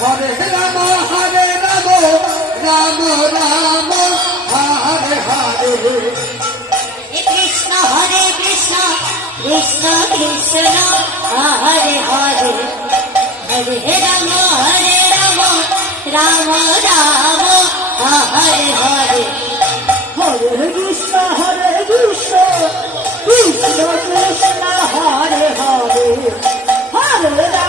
Hare Ram Ram Ram Hare Hare Krishna Hare Krishna Krishna Krishna Hare Hare Hare Ram Ram Ram Hare Hare Hare Krishna Krishna Krishna Hare Hare Hare